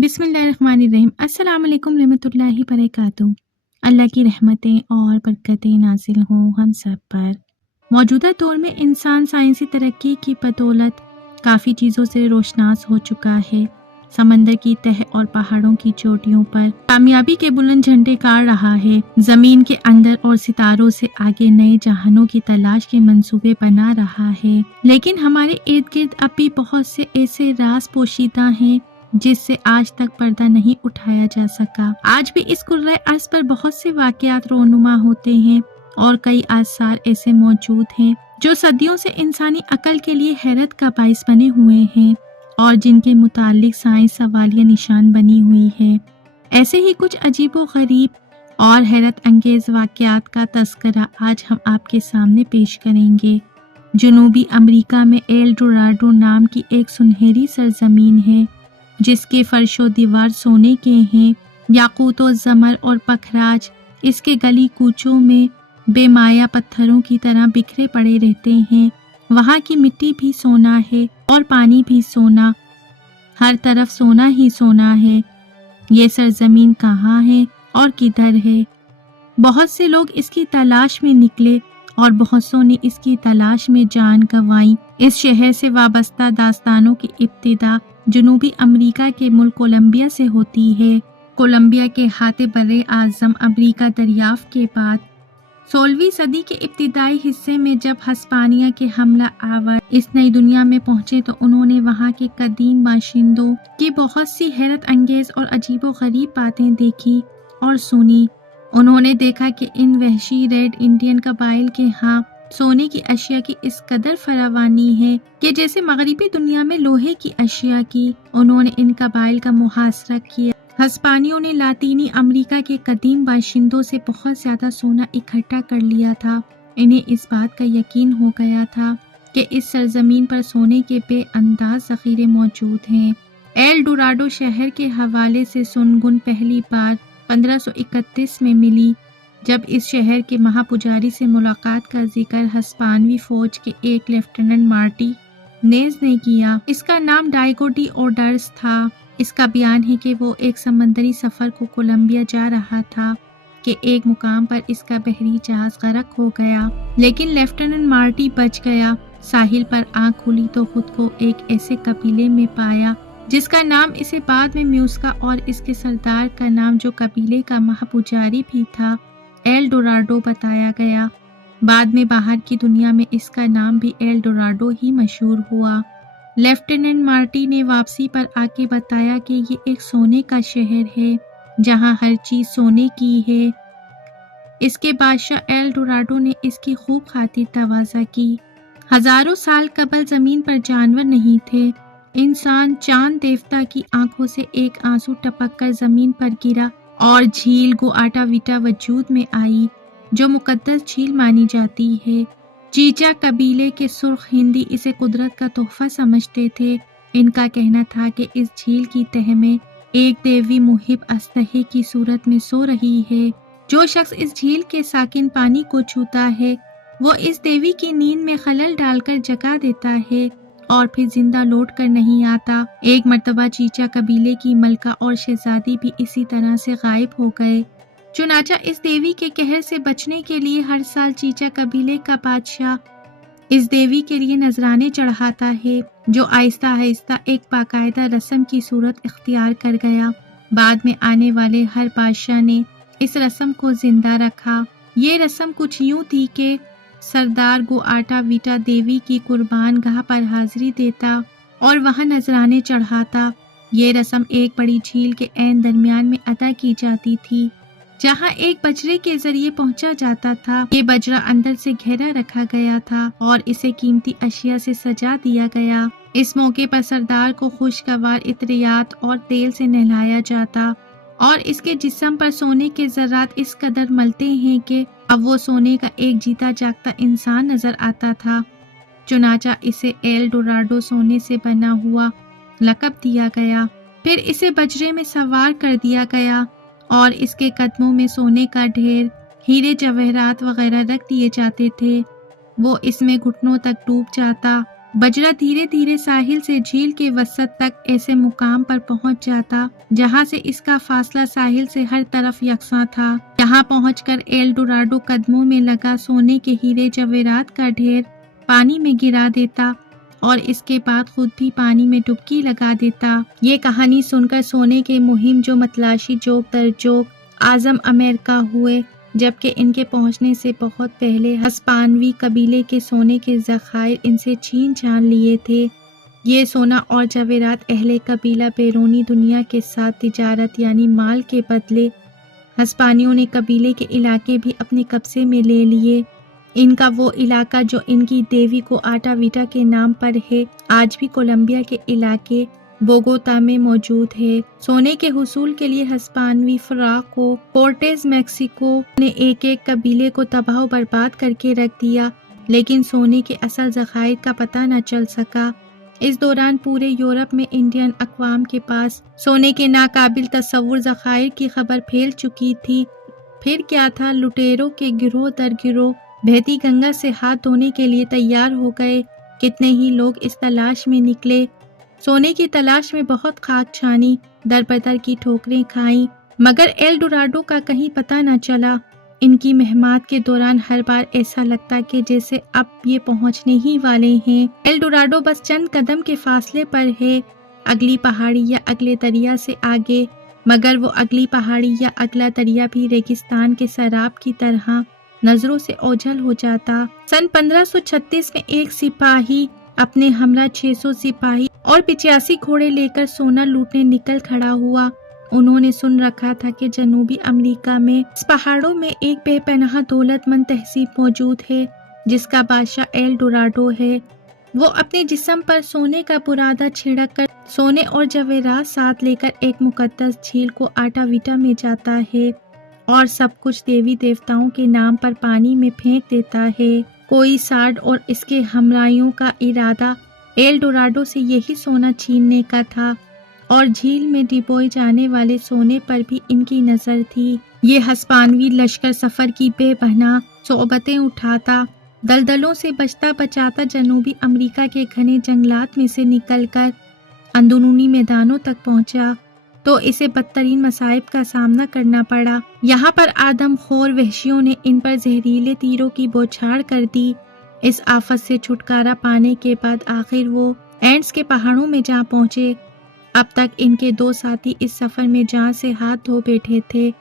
बिस्मिल्लाहिर्रहमानिर्रहीम। अस्सलाम वालेकुम रहमतुल्लाहि वबरकातुहू। अल्लाह की रहमतें और बरकतें नाजिल हों हम सब पर। मौजूदा दौर में इंसान साइंसी तरक्की की बदौलत काफ़ी चीज़ों से रोशनास हो चुका है। समंदर की तह और पहाड़ों की चोटियों पर कामयाबी के बुलंद झंडे गाड़ रहा है। ज़मीन के अंदर और सितारों से आगे नए जहानों की तलाश के मंसूबे बना रहा है। लेकिन हमारे इर्द गिर्द अब भी बहुत से ऐसे राज पोशीदा हैं जिससे आज तक पर्दा नहीं उठाया जा सका। आज भी इस कुर्रे अर्ज पर बहुत से वाकयात रोनुमा होते हैं और कई आसार ऐसे मौजूद हैं जो सदियों से इंसानी अकल के लिए हैरत का बाइस बने हुए हैं और जिनके मुतालिक साइंस सवालिया निशान बनी हुई है। ऐसे ही कुछ अजीबो गरीब और हैरत अंगेज वाकयात का तस्करा आज हम आपके सामने पेश करेंगे। जनूबी अमेरिका में एल डोराडो नाम की एक सुनहरी सरजमीन है जिसके फर्शो दीवार सोने के हैं। याकूत और जमर और पखराज इसके गली कूचों में बेमाया पत्थरों की तरह बिखरे पड़े रहते हैं। वहाँ की मिट्टी भी सोना है और पानी भी सोना, हर तरफ सोना ही सोना है। ये सरजमीन कहाँ है और किधर है? बहुत से लोग इसकी तलाश में निकले और बहुत सौ ने इसकी तलाश में जान गंवाई। इस शहर से वाबस्ता दास्तानों की इब्तिदा जनूबी अमेरिका के मुल्क कोलंबिया से होती है। कोलंबिया के हाथे बर्रे आज़म अमेरिका दरियाफ्त के बाद 16वीं सदी के इब्तिदाई हिस्से में जब हस्पानिया के हमला आवर इस नई दुनिया में पहुंचे तो उन्होंने वहां के कदीम बाशिंदों की बहुत सी हैरत अंगेज और अजीबो गरीब बातें देखी और सुनी। उन्होंने देखा कि इन वहशी रेड इंडियन कबाइल के यहाँ सोने की अशिया की इस कदर फरावानी है कि जैसे मगरिबी दुनिया में लोहे की अशिया की। उन्होंने इन कबाइल का मुहासरा किया। हस्पानियों ने लातीनी अमेरिका के कदीम बाशिंदों से बहुत ज्यादा सोना इकट्ठा कर लिया था। इन्हें इस बात का यकीन हो गया था कि इस सरजमीन पर सोने के बेअंदाज ज़ख़ीरे मौजूद हैं। एल डोराडो शहर के हवाले से सुनगुन पहली बार 1531 में मिली जब इस शहर के महापुजारी से मुलाकात का जिक्र हस्पानवी फौज के एक लेफ्टिनेंट मार्टी नेज ने किया। इसका नाम डाइगो डी ओडर्स था। इसका बयान है कि वो एक समंदरी सफर को कोलंबिया जा रहा था कि एक मुकाम पर इसका बहरी जहाज गरक हो गया, लेकिन लेफ्टिनेंट मार्टी बच गया। साहिल पर आंख खुली तो खुद को एक ऐसे कबीले में पाया जिसका नाम इसे बाद में म्यूस्का और इसके सरदार का नाम जो कबीले का महापुजारी भी था एल डोराडो बताया गया। बाद में बाहर की दुनिया में इसका नाम भी एल डोराडो ही मशहूर हुआ। लेफ्टिनेंट मार्टी ने वापसी पर आके बताया कि ये एक सोने का शहर है जहाँ हर चीज सोने की है। इसके बादशाह एल डोराडो ने इसकी खूब खातिर तवाज़ा की। हजारों साल कबल जमीन पर जानवर नहीं थे। इंसान चांद देवता की आंखों से एक आंसू टपक कर जमीन पर गिरा और झील गोआटा विटा वजूद में आई जो मुकद्दस झील मानी जाती है। चीचा कबीले के सुर्ख हिंदी इसे कुदरत का तोहफा समझते थे। इनका कहना था कि इस झील की तह में एक देवी मुहिब अस्तहे की सूरत में सो रही है। जो शख्स इस झील के साकिन पानी को छूता है वो इस देवी की नींद में खलल डालकर जगा देता है और फिर जिंदा लौट कर नहीं आता। एक मर्तबा चीचा कबीले की मलका और शहजादी भी इसी तरह से गायब हो गए। चुनाचा इस देवी के कहर से बचने के लिए हर साल चीचा कबीले का बादशाह इस देवी के लिए नजराने चढ़ाता है जो आहिस्ता आहिस्ता एक बाकायदा रस्म की सूरत इख्तियार कर गया। बाद में आने वाले हर बादशाह ने इस रस्म को जिंदा रखा। ये रस्म कुछ यूं थी कि सरदार गोआटा विटा देवी की कुर्बान गाह पर हाजिरी देता और वहां नजराने चढ़ाता। ये रस्म एक बड़ी झील के ऐन दरमियान में अदा की जाती थी जहां एक बजरे के जरिए पहुंचा जाता था। ये बजरा अंदर से घेरा रखा गया था और इसे कीमती अशिया से सजा दिया गया। इस मौके पर सरदार को खुशगवार इत्रियात और तेल से नहलाया जाता और इसके जिस्म पर सोने के ज़रात इस कदर मलते हैं कि अब वो सोने का एक जीता जागता इंसान नजर आता था। चुनाचा इसे एल डोराडो सोने से बना हुआ लक़ब दिया गया। फिर इसे बजरे में सवार कर दिया गया और इसके कदमों में सोने का ढेर, हीरे जवाहरात वगैरह रख दिए जाते थे। वो इसमें घुटनों तक डूब जाता बजरा धीरे धीरे साहिल से झील के वसत तक ऐसे मुकाम पर पहुंच जाता जहां से इसका फासला साहिल से हर तरफ यकसा था। यहाँ पहुंचकर एल डोराडो कदमों में लगा सोने के हीरे जवेरात का ढेर पानी में गिरा देता और इसके बाद खुद भी पानी में डुबकी लगा देता। ये कहानी सुनकर सोने के मुहिम जो मतलाशी जोक दर जोक आजम अमेरिका हुए, जबकि इनके पहुंचने से बहुत पहले हस्पानवी कबीले के सोने के ज़खायर इनसे छीन छान लिए थे। ये सोना और जवेरात अहले कबीला बैरूनी दुनिया के साथ तिजारत यानी माल के बदले हस्पानियों ने कबीले के इलाके भी अपने कब्जे में ले लिए। इनका वो इलाका जो इनकी देवी को आटा वीटा के नाम पर है, आज भी कोलंबिया के इलाके बोगोता में मौजूद है। सोने के हुसूल के लिए हस्पानवी फराक को कोर्टेज मेक्सिको ने एक एक कबीले को तबाह बर्बाद करके रख दिया, लेकिन सोने के असल ज़खायर का पता न चल सका। इस दौरान पूरे यूरोप में इंडियन अक़वाम के पास सोने के नाकाबिल तस्वुर ज़खायर की खबर फैल चुकी थी। फिर क्या था, लुटेरों के गिरोह दर गिरोह बहती गंगा से हाथ धोने के लिए तैयार हो गए। कितने ही लोग इस तलाश में निकले। सोने की तलाश में बहुत खाक छानी, दर बदर की ठोकरें खाई, मगर एल डोराडो का कहीं पता न चला। इनकी मेहमात के दौरान हर बार ऐसा लगता कि जैसे अब ये पहुंचने ही वाले हैं। एल डोराडो बस चंद कदम के फासले पर है, अगली पहाड़ी या अगले दरिया से आगे, मगर वो अगली पहाड़ी या अगला दरिया भी रेगिस्तान के सराब की तरह नजरों से ओझल हो जाता। सन 1536 में एक सिपाही अपने हमला 600 सिपाही और 85 घोड़े लेकर सोना लूटने निकल खड़ा हुआ। उन्होंने सुन रखा था कि जनूबी अमेरिका में इस पहाड़ों में एक बेपनाह दौलतमंद तहसीब मौजूद है जिसका बादशाह एल डोराडो है। वो अपने जिस्म पर सोने का बुरादा छिड़क कर सोने और जवेरात साथ लेकर एक मुकद्दस झील को आटा वीटा में जाता है और सब कुछ देवी देवताओं के नाम पर पानी में फेंक देता है। कोई साड और इसके हमराइयों का इरादा एल डोराडो से यही सोना छीनने का था और झील में डिबोए जाने वाले सोने पर भी इनकी नजर थी। ये हस्पानवी लश्कर सफर की बेपनाह सोबतें उठाता, दलदलों से बचता बचाता जनूबी अमेरिका के घने जंगलात में से निकलकर अंदरूनी मैदानों तक पहुंचा तो इसे बदतरीन मसाइब का सामना करना पड़ा। यहाँ पर आदमखोर वहशियों ने इन पर जहरीले तीरों की बौछार कर दी। इस आफत से छुटकारा पाने के बाद आखिर वो एंड्स के पहाड़ों में जा पहुंचे। अब तक इनके दो साथी इस सफर में जान से हाथ धो बैठे थे।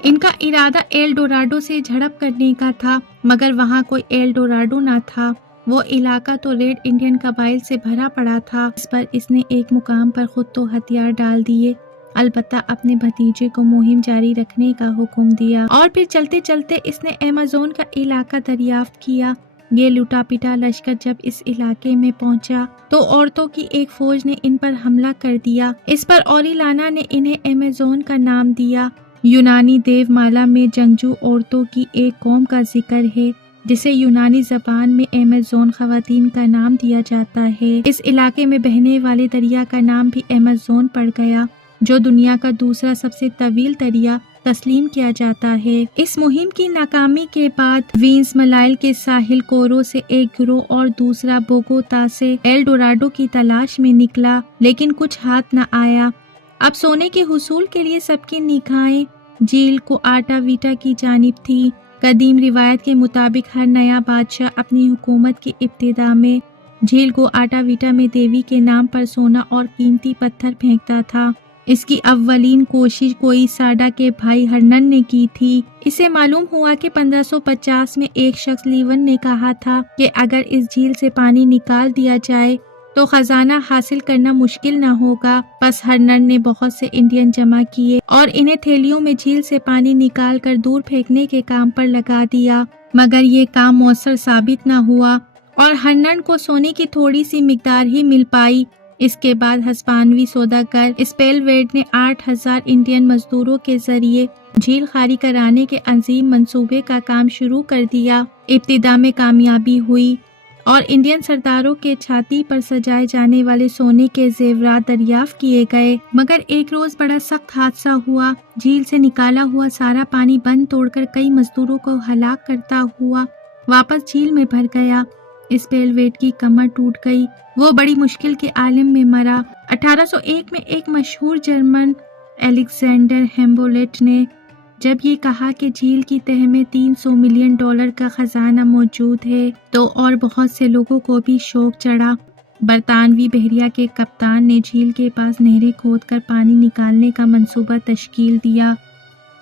इनका इरादा एल डोराडो से झड़प करने का था, मगर वहाँ कोई एल डोराडो ना था। वो इलाका तो रेड इंडियन कबाइल से भरा पड़ा था। इस पर इसने एक मुकाम पर खुद तो हथियार डाल दिए, अलबत्ता अपने भतीजे को मुहिम जारी रखने का हुक्म दिया और फिर चलते चलते इसने अमेज़न का इलाका दरियाफ्त किया। ये लुटा पिटा लश्कर जब इस इलाके में पहुंचा तो औरतों की एक फौज ने इन पर हमला कर दिया। इस पर ओरिलाना ने इन्हें अमेज़न का नाम दिया। यूनानी देवमाला में जंगजू औरतों की एक कौम का जिक्र है जिसे यूनानी जबान में अमेज़न खवातीन का नाम दिया जाता है। इस इलाके में बहने वाले दरिया का नाम भी अमेज़न पड़ गया, जो दुनिया का दूसरा सबसे तवील दरिया तस्लीम किया जाता है। इस मुहिम की नाकामी के बाद वींस मलाइल के साहिल कोरो से एक गिरोह और दूसरा बोगोता से एल डोराडो की तलाश में निकला, लेकिन कुछ हाथ न आया। अब सोने के हुसूल के लिए सबकी निगाहें झील को आटा वीटा की जानिब थी। कदीम रिवायत के मुताबिक हर नया बादशाह अपनी हुकूमत की इब्तिदा में झील को आटा वीटा में देवी के नाम पर सोना और कीमती पत्थर फेंकता था। इसकी अव्वलीन कोशिश कोई साडा के भाई हरनन ने की थी। इसे मालूम हुआ कि 1550 में एक शख्स लीवन ने कहा था कि अगर इस झील से पानी निकाल दिया जाए तो खजाना हासिल करना मुश्किल न होगा। बस हरनन ने बहुत से इंडियन जमा किए और इन्हें थैलियों में झील से पानी निकाल कर दूर फेंकने के काम पर लगा दिया, मगर ये काम मौसर साबित न हुआ और हरनन को सोने की थोड़ी सी मिकदार ही मिल पाई। इसके बाद हस्पानवी सौदागर स्पेलवेड ने 8000 इंडियन मजदूरों के जरिए झील खाली कराने के अजीम मंसूबे का काम शुरू कर दिया। इब्तिदा में कामयाबी हुई और इंडियन सरदारों के छाती पर सजाए जाने वाले सोने के जेवरात दरियाफ्त किए गए, मगर एक रोज बड़ा सख्त हादसा हुआ। झील से निकाला हुआ सारा पानी बंद तोड़कर कई मजदूरों को हलाक करता हुआ वापस झील में भर गया। اس پہ الویٹ کی کمر ٹوٹ گئی، وہ بڑی مشکل کے عالم میں مرا۔ 1801 میں ایک مشہور جرمن الیگزینڈر ہیمبولٹ نے جب یہ کہا کہ جھیل کی تہہ میں $300 ملین کا خزانہ موجود ہے تو اور بہت سے لوگوں کو بھی شوق چڑھا۔ برطانوی بحریہ کے کپتان نے جھیل کے پاس نہریں کھود کر پانی نکالنے کا منصوبہ تشکیل دیا،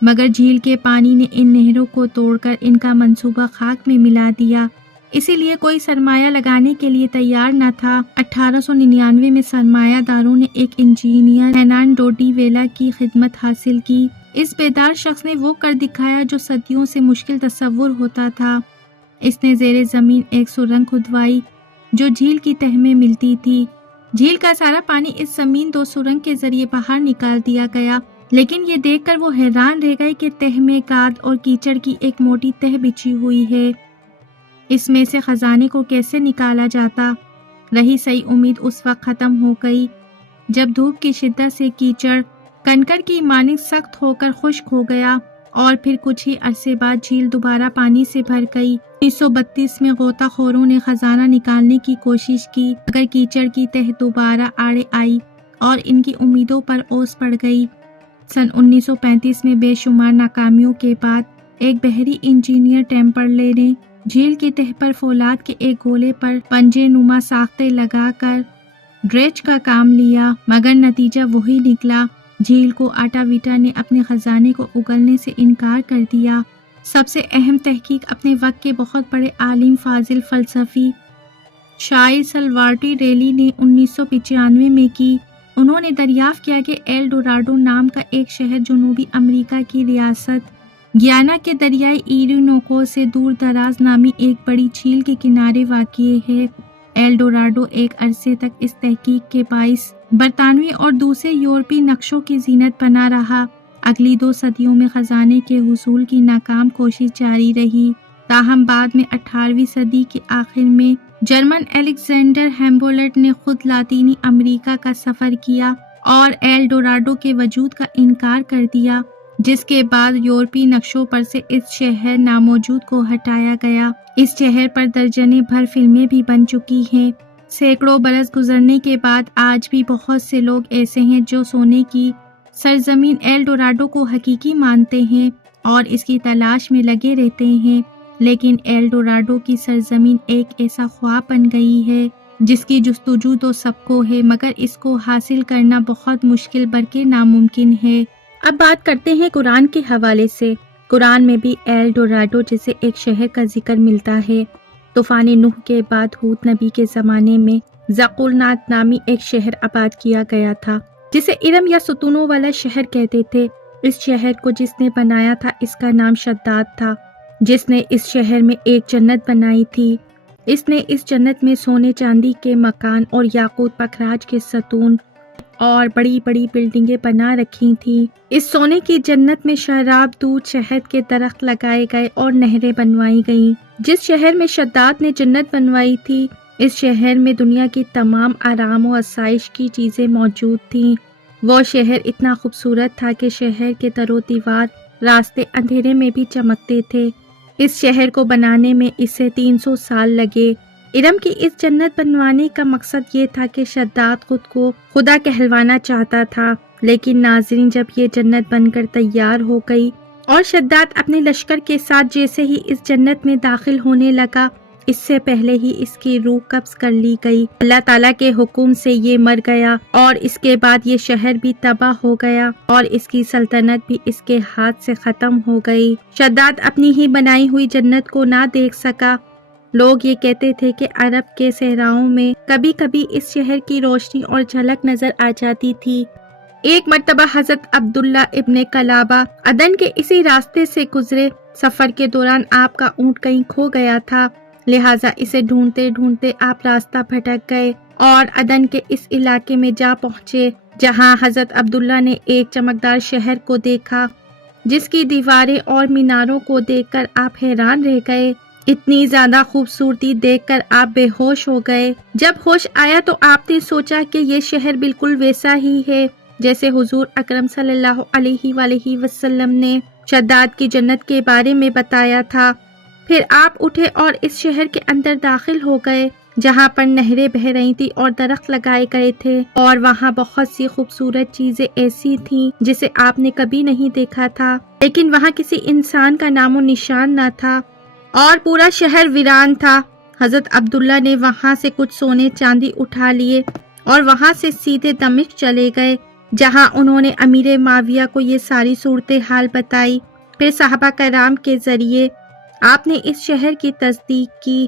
مگر جھیل کے پانی نے ان نہروں کو توڑ کر ان کا منصوبہ خاک میں ملا دیا، اسی لیے کوئی سرمایہ لگانے کے لیے تیار نہ تھا۔ 1899 میں سرمایہ داروں نے ایک انجینئر ہرنانڈو ڈی ویلا کی خدمت حاصل کی۔ اس بیدار شخص نے وہ کر دکھایا جو صدیوں سے مشکل تصور ہوتا تھا۔ اس نے زیر زمین ایک سرنگ کھدوائی جو جھیل کی تہہ میں ملتی تھی۔ جھیل کا سارا پانی اس زمین 2 سرنگ کے ذریعے باہر نکال دیا گیا، لیکن یہ دیکھ کر وہ حیران رہ گئے کہ تہہ میں گاد اور کیچڑ کی ایک موٹی تہہ بچھی ہوئی ہے، اس میں سے خزانے کو کیسے نکالا جاتا؟ رہی صحیح امید اس وقت ختم ہو گئی جب دھوپ کی شدت سے کیچڑ کنکر کی مانند سخت ہو کر خشک ہو گیا، اور پھر کچھ ہی عرصے بعد جھیل دوبارہ پانی سے بھر گئی۔ 1932 میں غوطہ خوروں نے خزانہ نکالنے کی کوشش کی، مگر کیچڑ کی تہہ دوبارہ آڑے آئی اور ان کی امیدوں پر اوس پڑ گئی۔ سن 1935 میں بے شمار ناکامیوں کے بعد ایک بحری انجینئر ٹیمپرلے نے جھیل کی تہہ پر فولاد کے ایک گولے پر پنجے نما ساختیں لگا کر ڈریچ کا کام لیا، مگر نتیجہ وہی نکلا۔ جھیل کو آٹا ویٹا نے اپنے خزانے کو اگلنے سے انکار کر دیا۔ سب سے اہم تحقیق اپنے وقت کے بہت بڑے عالم، فاضل، فلسفی شاعر سلواٹور ڈیلی نے 1995 میں کی۔ انہوں نے دریافت کیا کہ ایل ڈوراڈو نام کا ایک شہر جنوبی امریکہ کی ریاست گیانا کے دریائے ایرینوکو سے دور دراز نامی ایک بڑی جھیل کے کنارے واقع ہے۔ ایل ڈوراڈو ایک عرصے تک اس تحقیق کے باعث برطانوی اور دوسرے یورپی نقشوں کی زینت بنا رہا۔ اگلی 2 صدیوں میں خزانے کے حصول کی ناکام کوشش جاری رہی، تاہم بعد میں 18ویں صدی کے آخر میں جرمن الیگزینڈر ہیمبولٹ نے خود لاطینی امریکہ کا سفر کیا اور ایل ڈوراڈو کے وجود کا انکار کر دیا، جس کے بعد یورپی نقشوں پر سے اس شہر ناموجود کو ہٹایا گیا۔ اس شہر پر درجنے بھر فلمیں بھی بن چکی ہیں۔ سینکڑوں برس گزرنے کے بعد آج بھی بہت سے لوگ ایسے ہیں جو سونے کی سرزمین ایل ڈوراڈو کو حقیقی مانتے ہیں اور اس کی تلاش میں لگے رہتے ہیں، لیکن ایل ڈوراڈو کی سرزمین ایک ایسا خواب بن گئی ہے جس کی جستجو تو سب کو ہے، مگر اس کو حاصل کرنا بہت مشکل بلکہ ناممکن ہے۔ اب بات کرتے ہیں قرآن کے حوالے سے۔ قرآن میں بھی ایل ڈوراڈو جیسے ایک شہر کا ذکر ملتا ہے۔ طوفان نوح کے بعد ہود نبی کے زمانے میں ذقرنات نامی ایک شہر آباد کیا گیا تھا، جسے ارم یا ستونوں والا شہر کہتے تھے۔ اس شہر کو جس نے بنایا تھا اس کا نام شداد تھا، جس نے اس شہر میں ایک جنت بنائی تھی۔ اس نے اس جنت میں سونے چاندی کے مکان اور یاقوت پکھراج کے ستون اور بڑی بڑی بلڈنگیں بنا رکھی تھیں۔ اس سونے کی جنت میں شراب، دودھ، شہد کے درخت لگائے گئے اور نہریں بنوائی گئیں۔ جس شہر میں شداد نے جنت بنوائی تھی، اس شہر میں دنیا کی تمام آرام و آسائش کی چیزیں موجود تھیں۔ وہ شہر اتنا خوبصورت تھا کہ شہر کے در و دیوار، راستے اندھیرے میں بھی چمکتے تھے۔ اس شہر کو بنانے میں اسے 300 سال لگے۔ ارم کی اس جنت بنوانے کا مقصد یہ تھا کہ شداد خود کو خدا کہلوانا چاہتا تھا، لیکن ناظرین جب یہ جنت بن کر تیار ہو گئی اور شداد اپنے لشکر کے ساتھ جیسے ہی اس جنت میں داخل ہونے لگا، اس سے پہلے ہی اس کی روح قبض کر لی گئی۔ اللہ تعالیٰ کے حکم سے یہ مر گیا اور اس کے بعد یہ شہر بھی تباہ ہو گیا اور اس کی سلطنت بھی اس کے ہاتھ سے ختم ہو گئی۔ شداد اپنی ہی بنائی ہوئی جنت کو نہ دیکھ سکا۔ لوگ یہ کہتے تھے کہ عرب کے صحراؤں میں کبھی کبھی اس شہر کی روشنی اور جھلک نظر آ جاتی تھی۔ ایک مرتبہ حضرت عبداللہ ابن کلابہ عدن کے اسی راستے سے گزرے۔ سفر کے دوران آپ کا اونٹ کہیں کھو گیا تھا، لہٰذا اسے ڈھونڈتے ڈھونڈتے آپ راستہ بھٹک گئے اور عدن کے اس علاقے میں جا پہنچے جہاں حضرت عبداللہ نے ایک چمکدار شہر کو دیکھا، جس کی دیواریں اور میناروں کو دیکھ کر آپ حیران رہ گئے۔ اتنی زیادہ خوبصورتی دیکھ کر آپ بے ہوش ہو گئے۔ جب ہوش آیا تو آپ نے سوچا کہ یہ شہر بالکل ویسا ہی ہے جیسے حضور اکرم صلی اللہ علیہ وآلہ وسلم نے شداد کی جنت کے بارے میں بتایا تھا۔ پھر آپ اٹھے اور اس شہر کے اندر داخل ہو گئے جہاں پر نہریں بہہ رہی تھی اور درخت لگائے گئے تھے، اور وہاں بہت سی خوبصورت چیزیں ایسی تھیں جسے آپ نے کبھی نہیں دیکھا تھا، لیکن وہاں کسی انسان کا نام و نشان نہ تھا اور پورا شہر ویران تھا۔ حضرت عبداللہ نے وہاں سے کچھ سونے چاندی اٹھا لیے اور وہاں سے سیدھے دمشق چلے گئے، جہاں انہوں نے امیر معاویہ کو یہ ساری صورتحال بتائی۔ پھر صحابہ کرام کے ذریعے آپ نے اس شہر کی تصدیق کی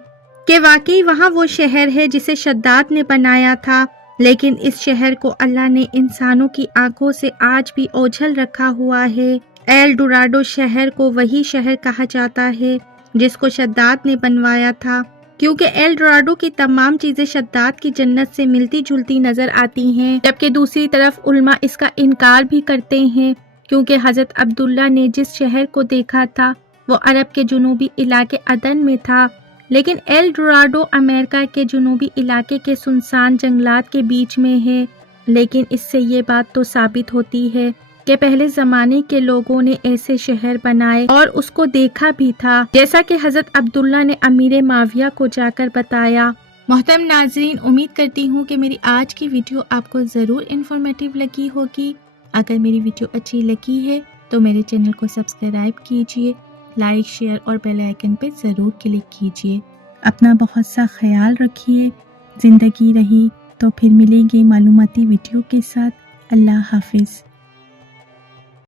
کہ واقعی وہاں وہ شہر ہے جسے شداد نے بنایا تھا، لیکن اس شہر کو اللہ نے انسانوں کی آنکھوں سے آج بھی اوجھل رکھا ہوا ہے۔ ایل ڈوراڈو شہر کو وہی شہر کہا جاتا ہے جس کو شداد نے بنوایا تھا، کیونکہ ایل ڈوراڈو کی تمام چیزیں شداد کی جنت سے ملتی جلتی نظر آتی ہیں، جبکہ دوسری طرف علماء اس کا انکار بھی کرتے ہیں، کیونکہ حضرت عبداللہ نے جس شہر کو دیکھا تھا وہ عرب کے جنوبی علاقے عدن میں تھا، لیکن ایل ڈوراڈو امریکہ کے جنوبی علاقے کے سنسان جنگلات کے بیچ میں ہے۔ لیکن اس سے یہ بات تو ثابت ہوتی ہے کہ پہلے زمانے کے لوگوں نے ایسے شہر بنائے اور اس کو دیکھا بھی تھا، جیسا کہ حضرت عبداللہ نے امیر معاویہ کو جا کر بتایا۔ محترم ناظرین، امید کرتی ہوں کہ میری آج کی ویڈیو آپ کو ضرور انفارمیٹیو لگی ہوگی۔ اگر میری ویڈیو اچھی لگی ہے تو میرے چینل کو سبسکرائب کیجیے، لائک، شیئر اور بیل آئیکن پہ ضرور کلک کیجیے۔ اپنا بہت سا خیال رکھیے۔ زندگی رہی تو پھر ملیں گے معلوماتی ویڈیو کے ساتھ۔ اللہ حافظ۔